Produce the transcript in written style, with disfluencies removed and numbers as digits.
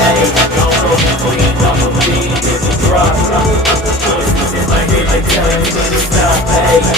Hey, don't go clean off of me if you drop. Pussies in my head, they telling me to stop. Hey.